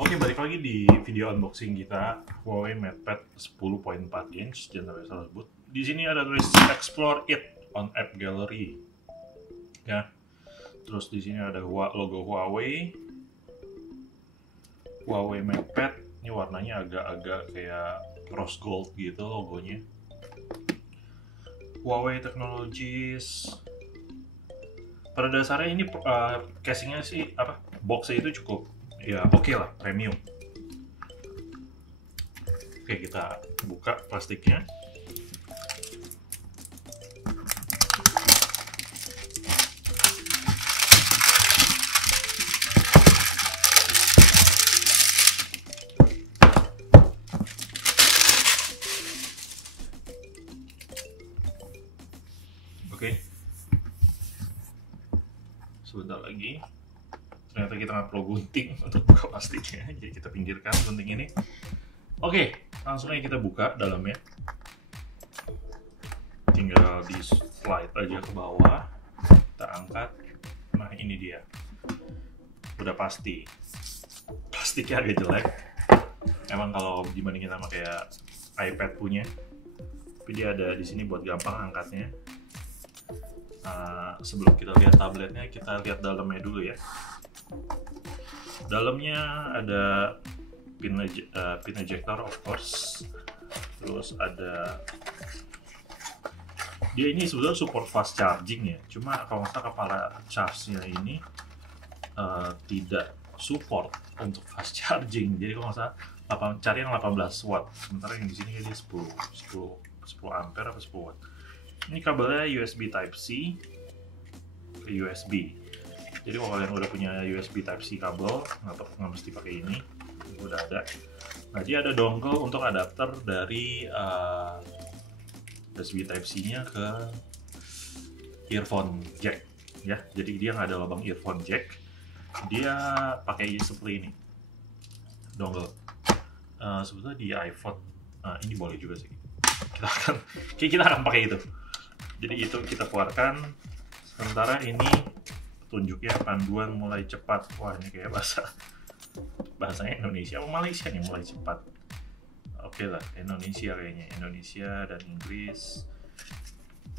Oke, balik lagi di video unboxing kita Huawei MatePad 10.4 inch, jangan sampai salah sebut. Di sini ada tulis Explore It on App Gallery. Ya. Terus di sini ada logo Huawei. Huawei MatePad. Ini warnanya agak-agak kayak rose gold gitu logonya. Huawei Technologies. Pada dasarnya ini casingnya sih boxnya itu cukup ya oke lah, premium. Oke, kita buka plastiknya. Oke, sebentar lagi. Ternyata kita nggak perlu gunting untuk buka plastiknya, jadi kita pinggirkan gunting ini. Oke, langsung aja kita buka dalamnya. Tinggal di slide aja ke bawah, kita angkat. Nah, ini dia. Udah pasti plastiknya agak jelek. Emang kalau dibandingin sama kayak iPad punya, tapi dia ada di sini buat gampang angkatnya. Sebelum kita lihat tabletnya, kita lihat dalamnya dulu ya. Dalamnya ada pin ejector of course, terus ada dia ini sebetulnya support fast charging ya, cuma kalau nggak salah kepala charge-nya ini tidak support untuk fast charging, jadi kalau nggak salah cari yang 18 watt, sementara yang di sini dia 10 ampere atau 10 watt. Ini kabelnya USB Type C ke USB. Jadi kalau kalian udah punya USB Type-C kabel, nggak mesti pakai ini udah ada. Nah, dia ada dongle untuk adapter dari USB Type-C-nya ke earphone jack ya. Jadi dia nggak ada lubang earphone jack, dia pakai seperti ini dongle. Sebetulnya di iPhone ini boleh juga sih, kita akan pakai itu. Jadi itu kita keluarkan. Sementara ini tunjuknya panduan mulai cepat. Wah, ini kayak bahasanya Indonesia atau Malaysia nih, mulai cepat. Oke lah, Indonesia kayaknya, Indonesia dan Inggris.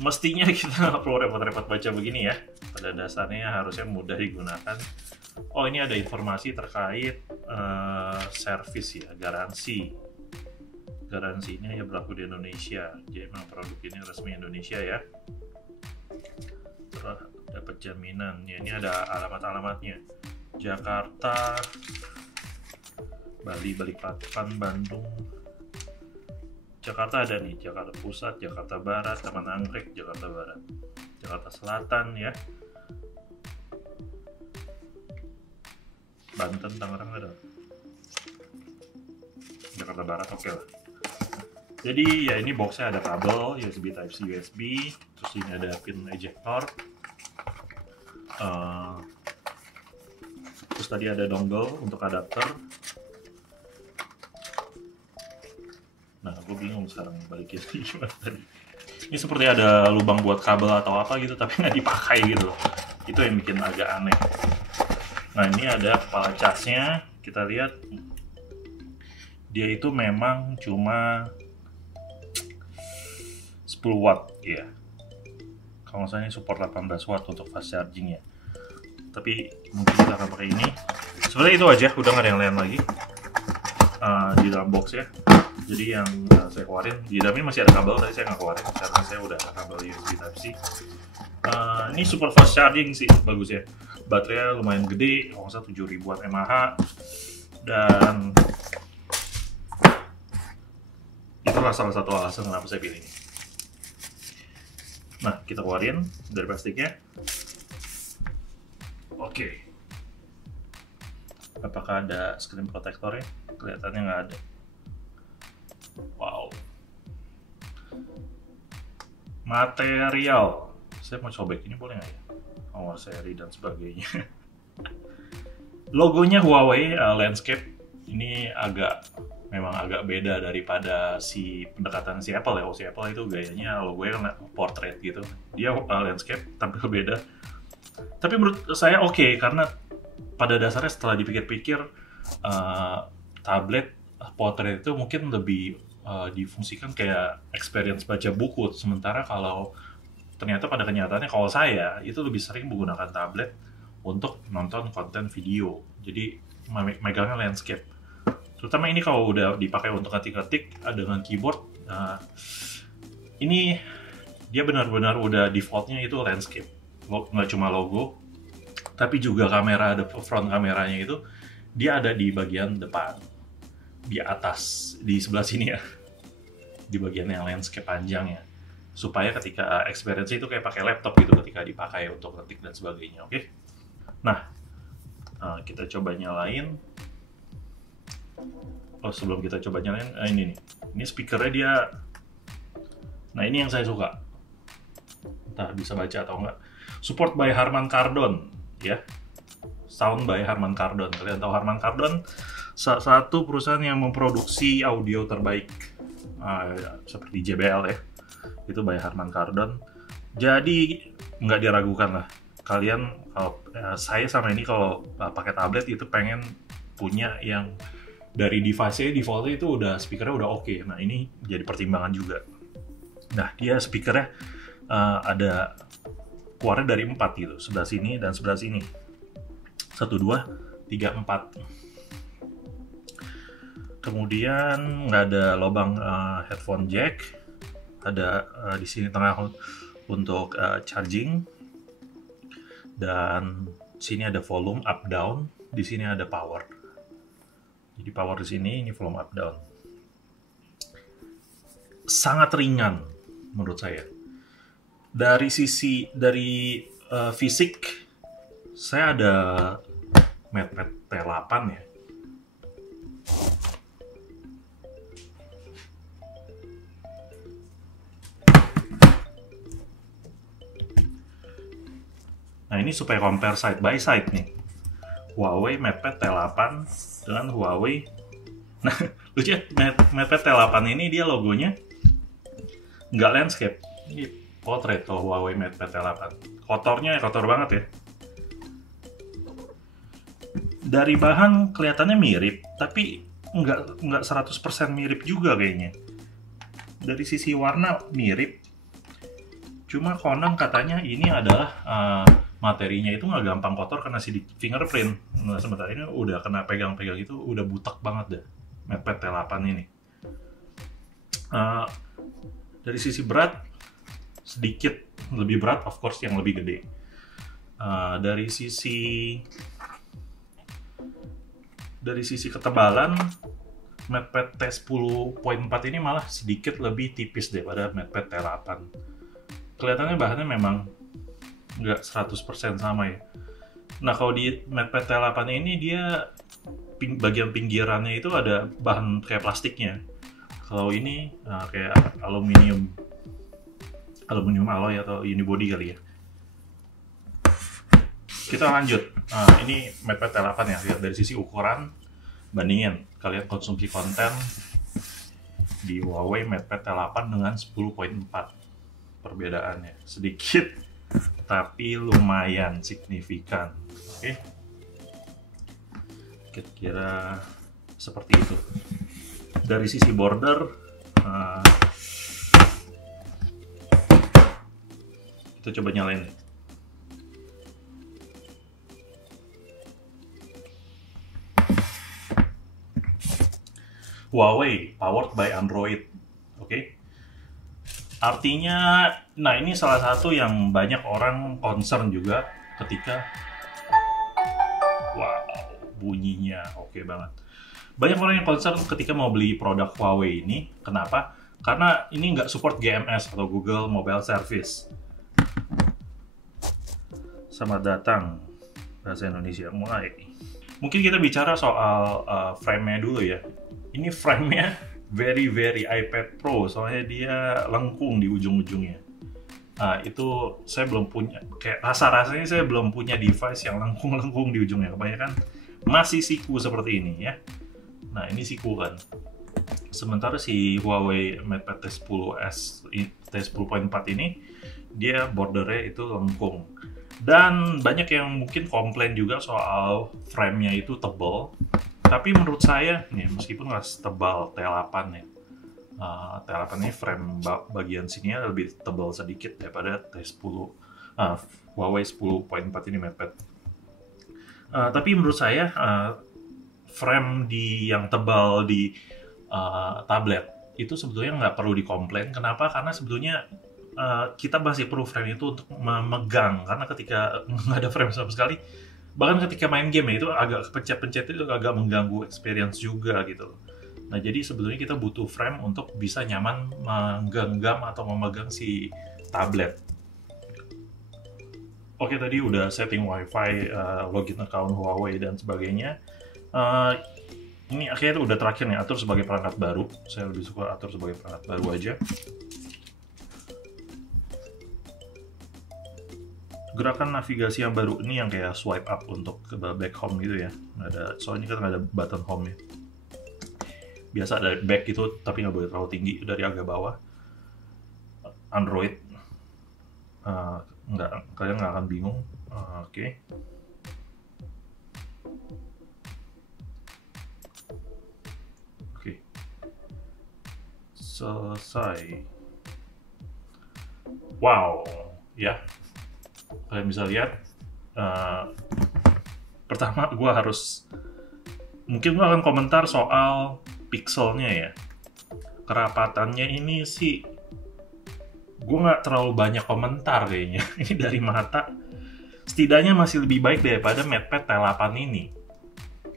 Mestinya kita nggak perlu repot-repot baca begini ya. Pada dasarnya harusnya mudah digunakan. Oh, ini ada informasi terkait servis ya, garansi. Garansinya ya berlaku di Indonesia. Jadi memang produk ini resmi Indonesia ya. Dapat jaminan ya, ini ada alamat-alamatnya: Jakarta, Bali, Balikpapan, Bandung. Jakarta ada nih, Jakarta Pusat, Jakarta Barat, Taman Anggrek, Jakarta Barat, Jakarta Selatan ya, Banten, Tangerang ada, Jakarta Barat. Oke lah. Jadi ya ini boxnya ada kabel USB Type C USB, terus ini ada pin ejector. Terus tadi ada dongle untuk adapter. Nah, gue bingung sekarang balikin gimana tadi. Ini seperti ada lubang buat kabel atau apa gitu, tapi nggak dipakai gitu loh. Itu yang bikin agak aneh. Nah, ini ada kepala casnya. Kita lihat dia itu memang cuma 10 watt ya. Kalau misalnya support 18 watt untuk fast charging ya. Tapi mungkin kita akan pakai ini. Sebenarnya itu aja, udah nggak ada yang lain lagi di dalam box ya. Jadi yang saya keluarin, di dalamnya masih ada kabel, tadi saya nggak keluarin karena saya udah ada kabel USB Type-C. Ini super fast charging sih, bagus ya. Baterainya lumayan gede, kalau nggak salah 7000 watt mAh. Dan itulah salah satu alasan kenapa saya pilih ini. Nah, kita keluarin dari plastiknya. Oke. Apakah ada screen protector-nya? Kelihatannya nggak ada. Wow. Material. Saya mau sobek ini boleh nggak ya? Oh, seri dan sebagainya. Logonya Huawei Landscape. Ini memang agak beda daripada si pendekatan si Apple ya. Si Apple itu gayanya logonya kan portrait gitu. Dia landscape, tampil beda. Tapi menurut saya oke, karena pada dasarnya setelah dipikir-pikir tablet potret itu mungkin lebih difungsikan kayak experience baca buku, sementara kalau ternyata pada kenyataannya kalau saya itu lebih sering menggunakan tablet untuk nonton konten video, jadi megangnya landscape. Terutama ini kalau udah dipakai untuk ketik-ketik dengan keyboard, ini dia benar-benar udah defaultnya itu landscape, nggak cuma logo, tapi juga kamera, ada front kameranya itu dia ada di bagian depan, di atas, di sebelah sini ya, di bagian yang landscape panjang ya, supaya ketika experience itu kayak pakai laptop gitu ketika dipakai untuk ketik dan sebagainya. Oke. Nah, kita coba nyalain. Oh, sebelum kita coba nyalain, ini nih. Ini speakernya dia. Nah, ini yang saya suka. Entah bisa baca atau enggak. Support by Harman Kardon, ya. Sound by Harman Kardon. Kalian tahu Harman Kardon? Salah satu perusahaan yang memproduksi audio terbaik, seperti JBL ya. Itu by Harman Kardon. Jadi nggak diragukan lah. Kalian kalau saya sama ini kalau pakai tablet itu pengen punya yang dari device-nya defaultnya itu udah speakernya udah oke. Nah, ini jadi pertimbangan juga. Nah, dia speakernya ada keluarnya dari 4 gitu, sebelah sini dan sebelah sini. 1, 2, 3, 4. Kemudian nggak ada lubang headphone jack. Ada di sini tengah untuk charging. Dan sini ada volume up down, di sini ada power. Jadi power di sini, ini volume up down. Sangat ringan menurut saya. Dari sisi fisik, saya ada MadPad T8 ya. Nah, ini supaya compare side by side nih. Huawei MatePad T8 dengan Huawei. Nah, lucu ya, MatePad T8 ini dia logonya nggak landscape. Ini portrait kalau Huawei MatePad T8. Kotornya kotor banget ya. Dari bahan kelihatannya mirip, tapi nggak 100% mirip juga kayaknya. Dari sisi warna mirip. Cuma konon katanya ini adalah materinya itu nggak gampang kotor karena sidik fingerprint. Nah, sementara ini udah kena pegang-pegang itu udah butek banget dah MatePad T8 ini. Dari sisi berat sedikit lebih berat, of course yang lebih gede. Dari sisi ketebalan MatePad T10.4 ini malah sedikit lebih tipis daripada MatePad T8. Kelihatannya bahannya memang nggak 100% sama ya. Nah, kalau di MatePad T8 ini dia bagian pinggirannya itu ada bahan kayak plastiknya. Kalau ini kayak aluminium alloy atau unibody kali ya. Kita lanjut. Ini MatePad T8 ya. Lihat dari sisi ukuran, bandingin kalian konsumsi konten di Huawei MatePad T8 dengan 10.4. Perbedaannya sedikit tapi lumayan signifikan. Oke. Kira-kira seperti itu. Dari sisi border, kita coba nyalain. Huawei powered by Android. Oke. Artinya, nah ini salah satu yang banyak orang concern juga ketika, wow, bunyinya oke banget. Banyak orang yang concern ketika mau beli produk Huawei ini. Kenapa? Karena ini nggak support GMS atau Google Mobile Service. Selamat datang bahasa Indonesia mulai. Mungkin kita bicara soal frame-nya dulu ya. Ini frame-nya very iPad Pro, soalnya dia lengkung di ujung-ujungnya. Nah, itu saya belum punya, kayak rasa-rasanya saya belum punya device yang lengkung-lengkung di ujungnya. Kebanyakan masih siku seperti ini ya. Nah, ini siku kan. Sementara si Huawei MatePad T10.4 ini, dia bordernya itu lengkung. Dan banyak yang mungkin komplain juga soal frame-nya itu tebal. Tapi menurut saya, nih, meskipun nggak setebal T8 ya, T8 ini frame bagian sininya lebih tebal sedikit daripada T10, Huawei 10.4 ini MatePad. Tapi menurut saya, frame yang tebal di tablet itu sebetulnya nggak perlu dikomplain. Kenapa? Karena sebetulnya kita masih perlu frame itu untuk memegang, karena ketika nggak ada frame sama sekali, bahkan ketika main game ya, itu agak pencet-pencet itu agak mengganggu experience juga gitu. Nah, jadi sebetulnya kita butuh frame untuk bisa nyaman menggenggam atau memegang si tablet. Oke, tadi udah setting wifi, login account Huawei dan sebagainya. Ini akhirnya udah terakhir nih, atur sebagai perangkat baru. Saya lebih suka atur sebagai perangkat baru aja. Gerakan navigasi yang baru ini yang kayak swipe up untuk ke back home gitu ya. Soalnya kan nggak ada button home ya. Biasa ada back gitu, tapi nggak boleh terlalu tinggi, dari agak bawah. Android, kalian nggak akan bingung. Oke. Selesai. Wow, ya. Kalian bisa lihat, pertama mungkin gue akan komentar soal pixelnya ya. Kerapatannya ini sih, gue nggak terlalu banyak komentar kayaknya. Ini dari mata, setidaknya masih lebih baik daripada MatePad T8 ini.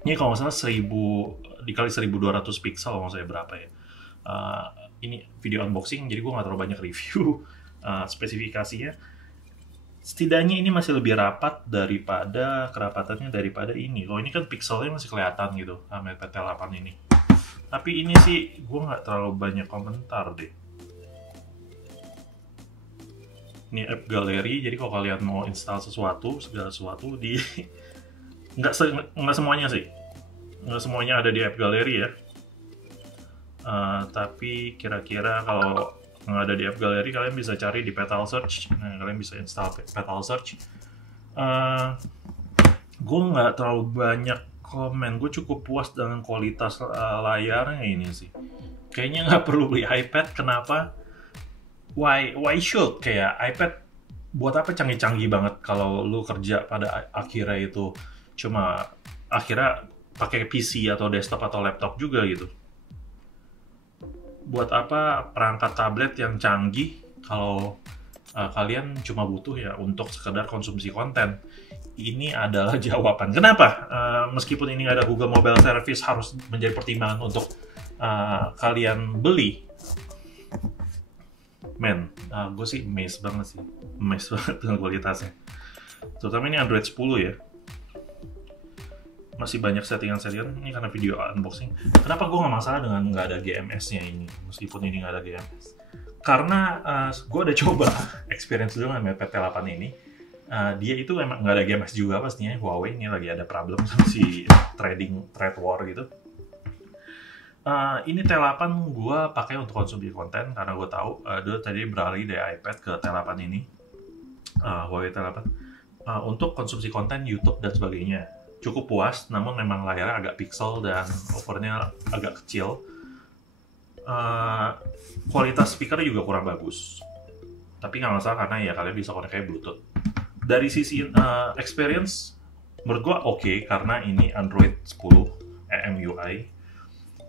Ini kalau nggak salah 1000 dikali 1200 pixel, kalau saya berapa ya. Ini video unboxing, jadi gue nggak terlalu banyak review spesifikasinya. Setidaknya ini masih lebih rapat daripada kerapatannya daripada ini. Kalau ini kan pixelnya masih kelihatan gitu, MatePad T8 ini. Tapi ini sih gue nggak terlalu banyak komentar deh. Ini app gallery, jadi kalau kalian mau install segala sesuatu di nggak semuanya sih, nggak semuanya ada di app gallery ya. Tapi kira-kira kalau nggak ada di app gallery, kalian bisa cari di Petal Search. Nah, kalian bisa install Petal Search. Gue nggak terlalu banyak komen, gue cukup puas dengan kualitas layarnya ini sih. Kayaknya nggak perlu beli iPad. Kenapa? Why should? Kayak iPad buat apa canggih-canggih banget kalau lu kerja pada akhirnya itu cuma akhirnya pakai PC atau desktop atau laptop juga gitu. Buat apa perangkat tablet yang canggih kalau kalian cuma butuh ya untuk sekedar konsumsi konten? Ini adalah jawaban. Kenapa? Meskipun ini ada Google Mobile Service harus menjadi pertimbangan untuk kalian beli. Gue sih amazed banget dengan kualitasnya. Terutama ini Android 10 ya. Masih banyak settingan-settingan, ini karena video unboxing. Kenapa gue nggak masalah dengan nggak ada GMS-nya ini, meskipun ini nggak ada GMS? Karena gue udah coba experience dulu dengan MatePad T8 ini. Dia itu emang nggak ada GMS juga pastinya. Huawei ini lagi ada problem sama si trade war gitu. Ini T8 gue pakai untuk konsumsi konten karena gue tahu dia tadi beralih dari iPad ke T8 ini, Huawei T8, untuk konsumsi konten YouTube dan sebagainya. Cukup puas, namun memang layarnya agak pixel dan overnya agak kecil. Kualitas speakernya juga kurang bagus. Tapi nggak masalah karena ya kalian bisa connect kayak Bluetooth. Dari sisi experience, menurut gua oke, karena ini Android 10 EMUI.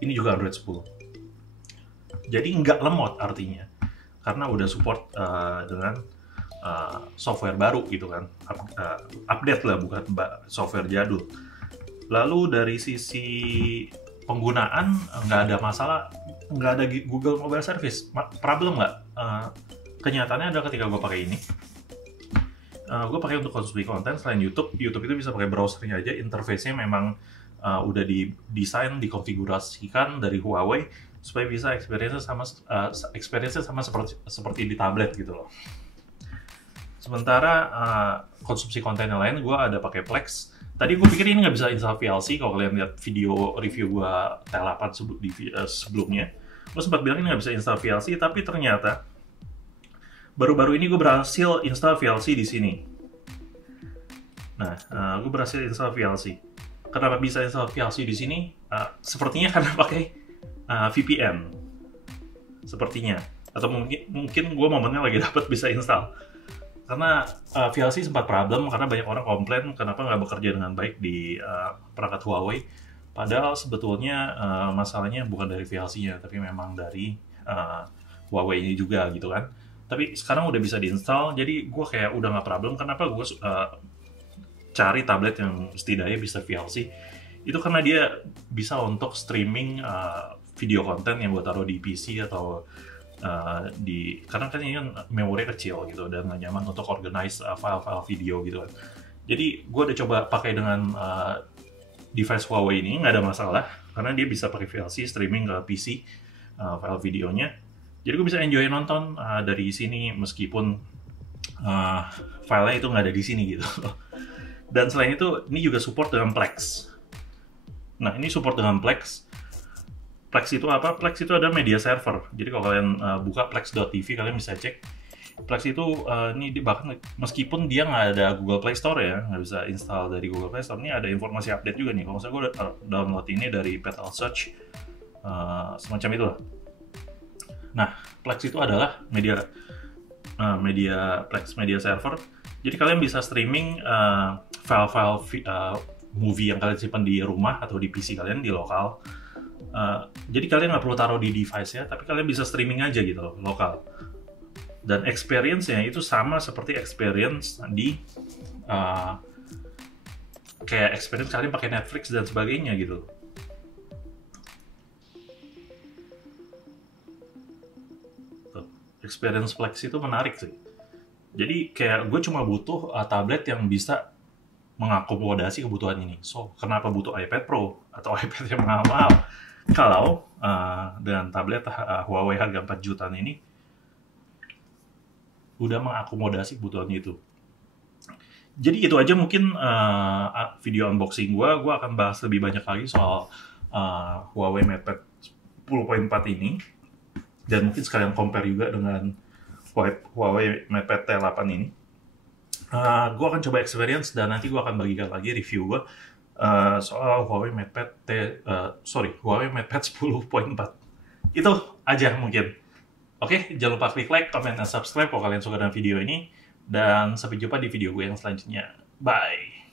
Ini juga Android 10. Jadi nggak lemot artinya. Karena udah support dengan software baru gitu kan, update lah, bukan software jadul. Lalu dari sisi penggunaan nggak ada masalah, nggak ada Google Mobile Service. Problem nggak? Kenyataannya adalah ketika gue pakai ini, gue pakai untuk konsumsi konten selain YouTube itu bisa pakai browsernya aja. Interface-nya memang udah didesain, dikonfigurasikan dari Huawei supaya bisa experience-nya sama seperti di tablet gitu loh. Sementara konsumsi konten yang lain, gue ada pakai Plex. Tadi gue pikir ini nggak bisa install VLC. Kalau kalian lihat video review gue T8 sebelumnya, gue sempat bilang ini nggak bisa install VLC, tapi ternyata baru-baru ini gue berhasil install VLC di sini. Nah, gue berhasil install VLC. kenapa bisa install VLC di sini? Sepertinya karena pakai VPN, sepertinya. Atau mungkin gue momennya lagi dapat bisa install. Karena VLC sempat problem karena banyak orang komplain kenapa nggak bekerja dengan baik di perangkat Huawei. Padahal sebetulnya masalahnya bukan dari VLC-nya, tapi memang dari Huawei ini juga gitu kan. Tapi sekarang udah bisa diinstal, jadi gue kayak udah nggak problem. Kenapa gue cari tablet yang setidaknya bisa VLC? Itu karena dia bisa untuk streaming video konten yang gue taruh di PC atau karena kan ini kan memori kecil gitu dan nggak nyaman untuk organize file-file video gitu kan. Jadi gue udah coba pakai dengan device Huawei ini, nggak ada masalah karena dia bisa pakai VLC streaming ke PC file videonya. Jadi gue bisa enjoy nonton dari sini meskipun filenya itu nggak ada di sini gitu. Dan selain itu ini juga support dengan Plex. Nah ini support dengan Plex. Plex itu apa? Plex itu ada media server. Jadi kalau kalian buka plex.tv, kalian bisa cek. Plex itu ini bahkan meskipun dia nggak ada Google Play Store ya, nggak bisa install dari Google Play Store, ini ada informasi update juga nih. Kalau misalnya gue download ini dari Petal Search, semacam itulah. Nah, Plex itu adalah media Plex media server. Jadi kalian bisa streaming file-file movie yang kalian simpan di rumah atau di PC kalian di lokal. Jadi kalian nggak perlu taruh di device ya, tapi kalian bisa streaming aja gitu loh, lokal. Dan experience-nya itu sama seperti experience di kayak experience kalian pakai Netflix dan sebagainya gitu. Tuh, experience Plex itu menarik sih. Jadi kayak gue cuma butuh tablet yang bisa mengakomodasi kebutuhan ini. So, kenapa butuh iPad Pro atau iPad yang mahal-mahal? Kalau dengan tablet Huawei harga 4 jutaan ini udah mengakomodasi kebutuhan itu. Jadi itu aja mungkin video unboxing gue akan bahas lebih banyak lagi soal Huawei MatePad 10.4 ini. Dan mungkin sekalian compare juga dengan Huawei MatePad T8 ini. Gue akan coba experience dan nanti gue akan bagikan lagi review gue soal Huawei MatePad 10.4. Itu aja mungkin. Oke, jangan lupa klik like, comment, dan subscribe kalau kalian suka dengan video ini. Dan sampai jumpa di video gue yang selanjutnya. Bye!